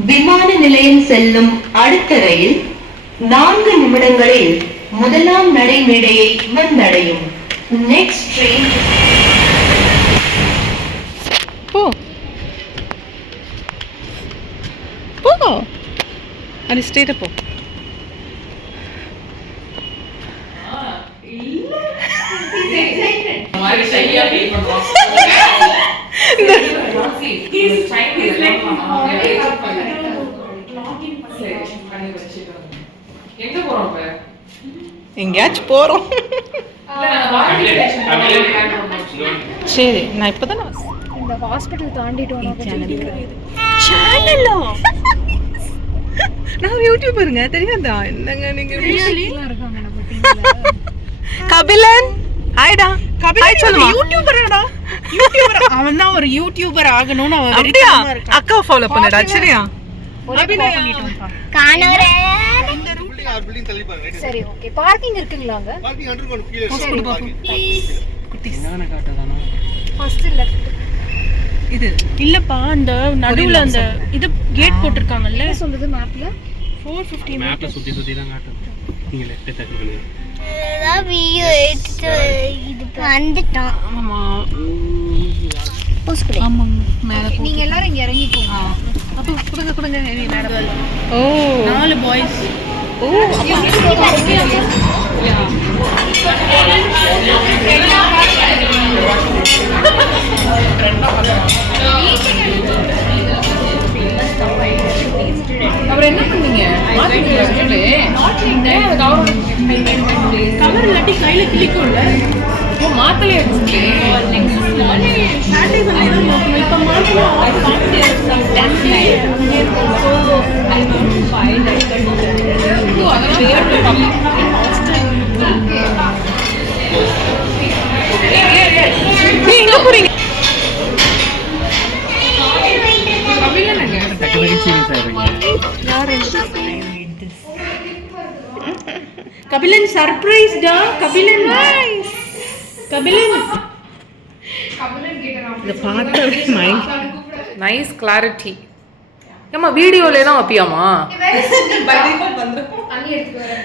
விமான நிலையம் செல்லும் அடுத்த ரயில் 4 நிமிடங்களில் முதலாம் நடைமேடையை வந்தடையும். நெக்ஸ்ட் ட்ரெயின் போ அது ஸ்ட்ரெயிட்டா போ. எங்கேயாச்சும் போறோம். சரி நான் இப்பதான் இந்த ஹாஸ்பிட்டல் தாண்டிட்டோம். சேனலோ நான் யூடியூபருங்க தெரியாதா? என்னங்க நீங்க இருக்காங்க நம்ம டீம்ல. கபிலன் ஹாய்டா. ஹாய் சொல்லுமா. யூடியூபரடா. யூடியூபர் அவன் தான் ஒரு யூடியூபர் ஆகணும்னு அவன் அப்படியே அக்கா ஃபாலோ பண்ணடா. சரியா காணவரே இந்த பில்டிங் ஆர் பில்டிங் தள்ளி பாருங்க. சரி ஓகே. பார்க்கிங் இருக்குங்களாங்க? பார்க்கிங் அண்டர் கிரவுண்ட் கீழ குட்டி ஞான காட்டதானா ஃபர்ஸ்ட் லெஃப்ட். இது இல்லப்பா அந்த நடுவுல அந்த இது கேட் போட்டுருக்காங்கல்ல என்ன சொல்லுது மேப்ல? 450 மேப்ல சுத்தி சுத்தி தான் காட்டுது. நீங்க லெஃப்ட் டச் பண்ணுங்க. வீடியோ எடுத்து இது வந்துட்டோம். ஆமா போஸ்ட் ஆமா மேல போ. நீங்க எல்லாரும் இங்க இறங்கிக்கோங்க. அப்ப குடுங்க குடுங்க நீ மேல. ஓ 4 பாய்ஸ். ஓ அப்புறம் என்ன பண்ணீங்க? கவர் இல்லாட்டி கையில கிளிக்கும்ல. மாத்தலையே இப்ப மாத்தல எங்க போறீங்க? கபிலன் சர்ப்ரைஸ் டா. கபிலன் கபிலன் இத பார்த்தா மைண்ட் நைஸ் கிளாரிட்டி. ஏமா வீடியோல எல்லாம் அப்பியாமா? தண்ணி எடுத்துட்டு வரேன்.